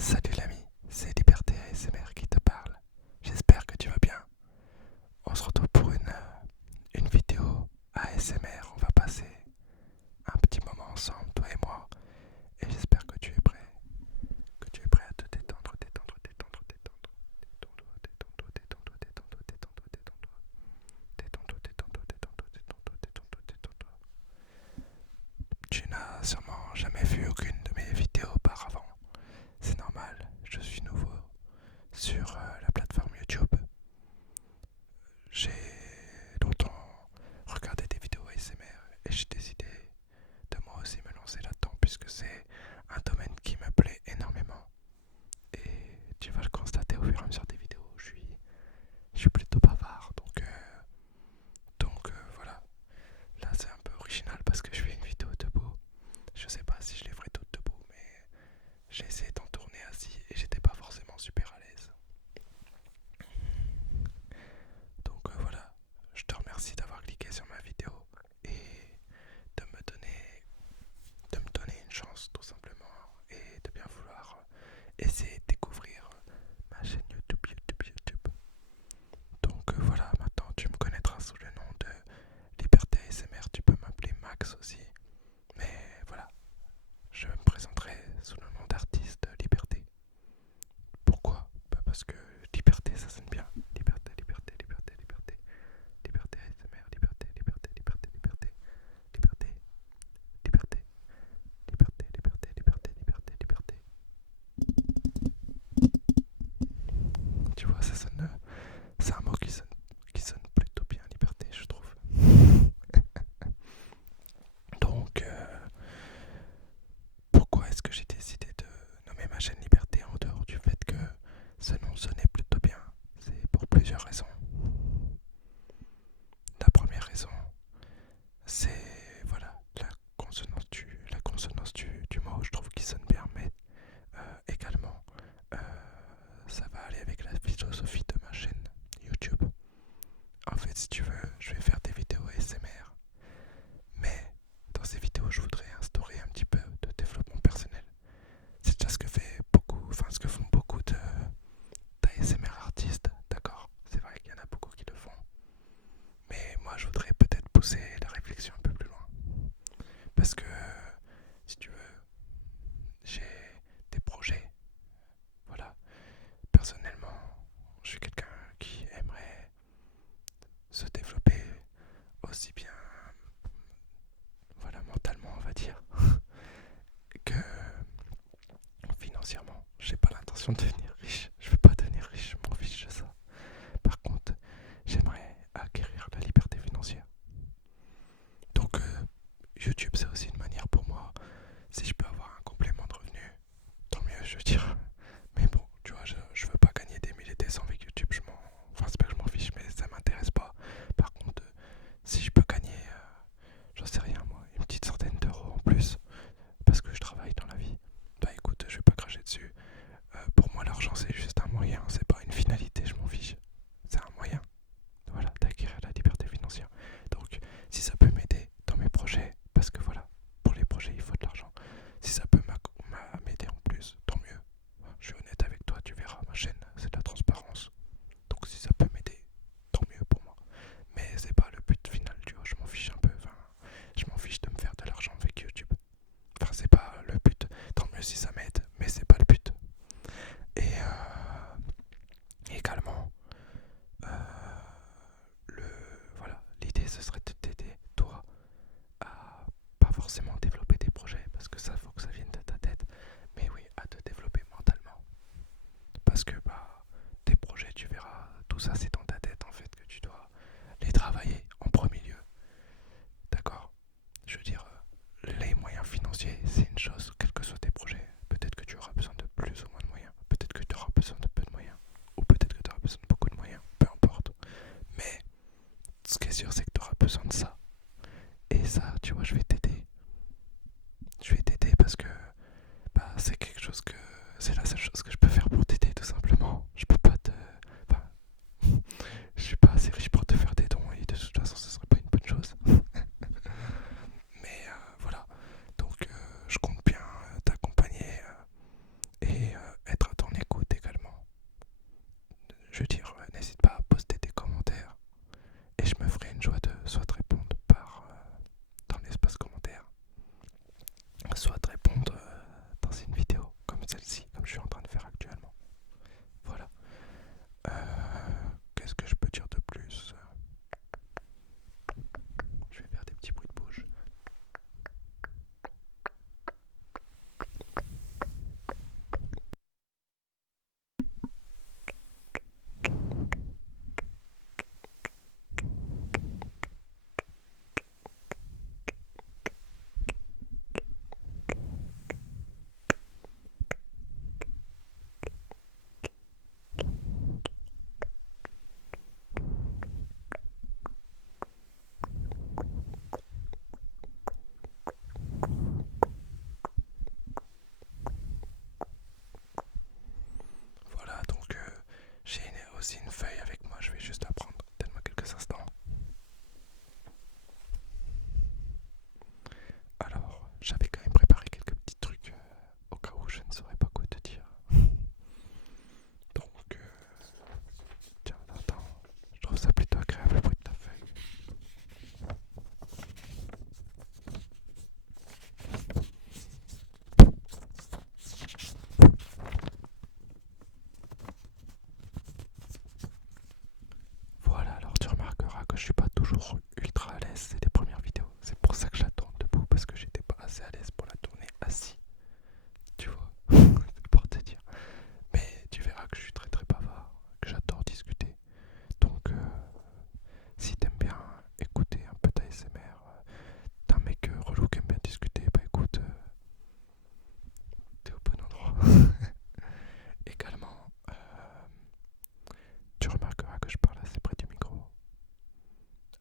Salut l'ami, c'est Liberté ASMR qui te parle. J'espère que tu vas bien. On se retrouve pour une vidéo ASMR. On va passer un petit moment ensemble, toi et moi. Et j'espère que tu es prêt. Que tu es prêt à te détendre, détendre, détendre, détendre. Détends-toi, détends-toi, détends-toi, détends-toi, détends-toi, détends-toi. Détends-toi, détends-toi, détends-toi, détends-toi, détends-toi, détends-toi. Tu n'as sûrement jamais vu aucune de mes vidéos auparavant. C'est normal, je suis nouveau sur la plateforme YouTube. J'ai longtemps regardé des vidéos ASMR et j'ai décidé de moi aussi me lancer là-dedans puisque c'est un domaine qui me plaît énormément. Et tu vas le constater au fur et à mesure des vidéos, je suis plutôt bavard donc voilà. Là c'est un peu original parce que je fais une vidéo debout. Je sais pas si je les ferai toutes debout, mais j'ai essayé d'en tourner assis et j'étais pas forcément super à l'aise. Donc voilà, je te remercie d'avoir cliqué sur ma vidéo et de me donner, une chance tout simplement et de bien vouloir essayer de découvrir ma chaîne YouTube. Donc voilà, maintenant tu me connaîtras sous le nom de Liberté ASMR, tu peux m'appeler Max aussi. Mais voilà, je me présenterai sous le nom d'artiste Liberté. Pourquoi? Parce que liberté ça sonne bien. Liberté, liberté, liberté, liberté. Liberté ASMR, liberté, liberté, liberté, liberté, liberté, liberté, liberté, liberté, liberté, liberté, liberté. Tu vois, ça sonne. C'est un mot qui sonne plutôt bien, liberté, je trouve. Donc, pourquoi est-ce que j'ai décidé de nommer ma chaîne Liberté en dehors du fait que ce nom sonnait plutôt bien? C'est pour plusieurs raisons. La première raison, c'est voilà la consonance du mot, je trouve qu'il sonne bien, mais également euh, ça va aller avec la philosophie de ma chaîne YouTube. En fait, si tu veux, je vais faire des vidéos ASMR, mais dans ces vidéos, je voudrais instaurer un petit peu de développement personnel. C'est déjà ce que font beaucoup de d'ASMR artistes, d'accord? C'est vrai qu'il y en a beaucoup qui le font, mais moi, je voudrais peut-être pousser la réflexion un peu plus loin, parce que si tu veux, j'ai des projets. Voilà, personnellement, je suis quelqu'un qui aimerait se développer aussi bien, voilà, mentalement, on va dire, que financièrement. J'ai pas l'intention de devenir riche. Je veux pas devenir riche, je m'en fiche de ça. Par contre, j'aimerais acquérir la liberté financière. Donc, YouTube, c'est aussi une manière pour moi. Si je peux avoir un complément de revenu, tant mieux, je veux dire. Mais bon, tu vois, je veux pas gagner des milliers et des cents avec YouTube. Enfin, c'est pas que je m'en fiche, mais ça m'intéresse pas. Par contre, si je peux gagner, j'en sais rien moi, une petite centaine d'euros en plus, parce que je travaille dans la vie, bah écoute, je vais pas cracher dessus. Pour moi, l'argent, c'est juste un moyen, c'est pas une finalité, je m'en fiche. C'est un moyen, voilà, d'acquérir la liberté financière. Donc, si ça peut m'aider dans mes projets, parce que voilà, pour les projets, il faut de l'argent. Si ça peut m'aider en plus, tant mieux. Je suis honnête avec toi, tu verras, ma chaîne, c'est de la transparence. Donc, si ça peut m'aider, tant mieux pour moi. Mais c'est pas le but final, tu vois, je m'en fiche un peu. Enfin, je m'en fiche de me faire de l'argent avec YouTube. Enfin, c'est pas le but. Tant mieux si ça m'aide, mais c'est pas le but. Et également, euh, le voilà, l'idée ce serait de t'aider, toi, à pas forcément développer des projets, parce que ça faut que ça vienne de ta tête, mais oui, à te développer mentalement. Parce que bah, tes projets, tu verras, tout ça c'est dans ta tête en fait que tu dois les travailler en premier lieu. D'accord? Je veux dire, les moyens financiers, c'est une chose, quels que soient tes projets. Peut-être que tu auras besoin de plus ou moins de moyens. Peut-être que tu auras besoin de peu de moyens. Ou peut-être que tu auras besoin de beaucoup de moyens. Peu importe. Mais ce qui est sûr, c'est que tu auras besoin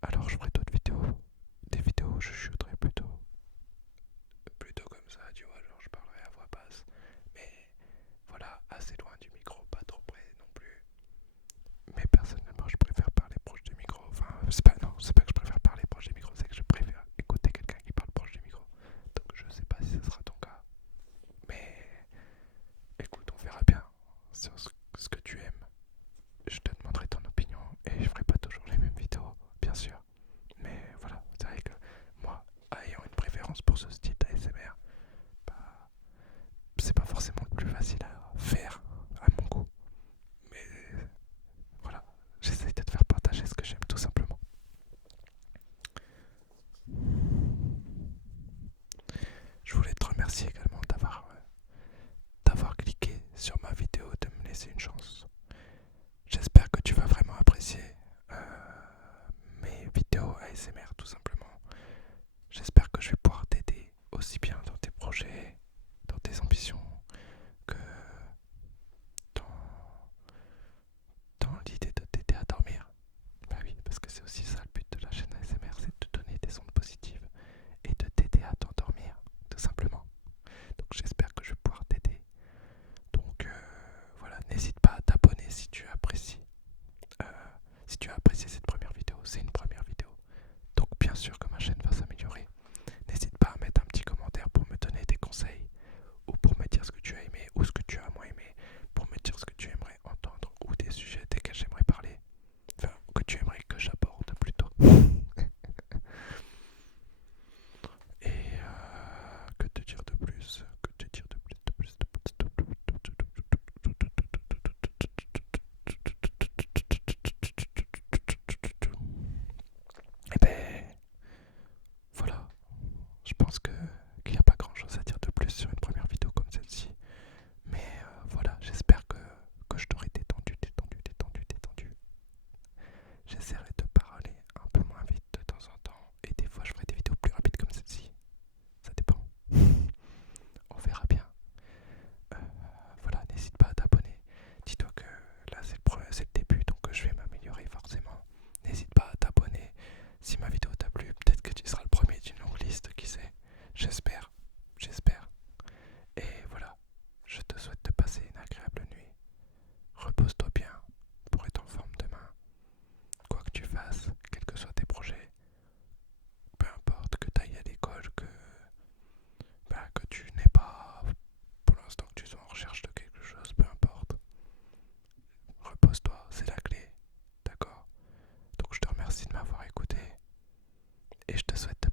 alors je ferai d'autres vidéos. Des vidéos où je chuterai plutôt comme ça, tu vois, genre je parlerai à voix basse. Mais voilà, assez loin du micro, pas trop près non plus. Mais personnellement, je préfère parler proche du micro. Enfin, c'est pas que je préfère parler proche du micro, c'est que je préfère écouter quelqu'un qui parle proche du micro. Donc je sais pas si ce sera ton cas. Mais écoute, on verra bien sur ce que tu aimes. Je te demanderai ton opinion et je ferai pas toujours les mêmes vidéos, bien sûr. Mais voilà, c'est vrai que moi, ayant une préférence pour ce style d'ASMR, bah, c'est pas forcément le plus facile à faire à mon goût. Mais voilà, j'essaie de te faire partager ce que j'aime tout simplement. Je voulais te remercier également d'avoir cliqué sur ma vidéo, de me laisser une chance. J'espère que tu vas vraiment apprécier mes vidéos ASMR tout simplement. J'espère que je vais pouvoir t'aider aussi bien dans tes projets, dans tes ambitions, que dans, dans l'idée de t'aider à dormir. Bah oui, parce que c'est aussi ça le but de la chaîne ASMR, c'est de te donner des ondes positives et de t'aider à t'endormir, tout simplement. Donc j'espère que je vais pouvoir t'aider. Donc voilà, n'hésite pas à t'abonner euh, si tu as apprécié cette première vidéo. C'est une première vidéo. Donc bien sûr que ma chaîne va s'améliorer. N'hésite pas à mettre un petit commentaire pour me donner des conseils ou pour me dire ce que tu as aimé ou ce que tu as moins aimé, pour me dire ce que tu aimerais entendre ou des sujets desquels j'aimerais parler. Enfin, que tu aimerais que j'aborde plutôt. Et que te dire de plus? Que te dire de plus, de plus, de plus, de plus, et ben voilà, je pense qu'il n'y a pas grand chose à dire de plus sur une première vidéo comme celle-ci. Mais voilà, j'espère que je t'aurai détendu. J'essaierai de parler un peu moins vite de temps en temps. Et des fois je ferai des vidéos plus rapides comme celle-ci. Ça dépend. On verra bien. Euh, voilà, n'hésite pas à t'abonner. Dis-toi que là c'est le début, donc je vais m'améliorer forcément. N'hésite pas à t'abonner. Si ma vidéo t'a plu, peut-être que tu seras le premier d'une longue liste, qui sait. J'espère, j'espère. Et voilà, je te souhaite de passer une agréable nuit. Repose-toi bien pour être en forme demain. Quoi que tu fasses, quels que soient tes projets, peu importe que tu ailles à l'école, que tu n'aies pas, pour l'instant que tu sois en recherche de quelque chose, peu importe. Repose-toi, c'est la clé, d'accord? Donc je te remercie de m'avoir écouté et je te souhaite de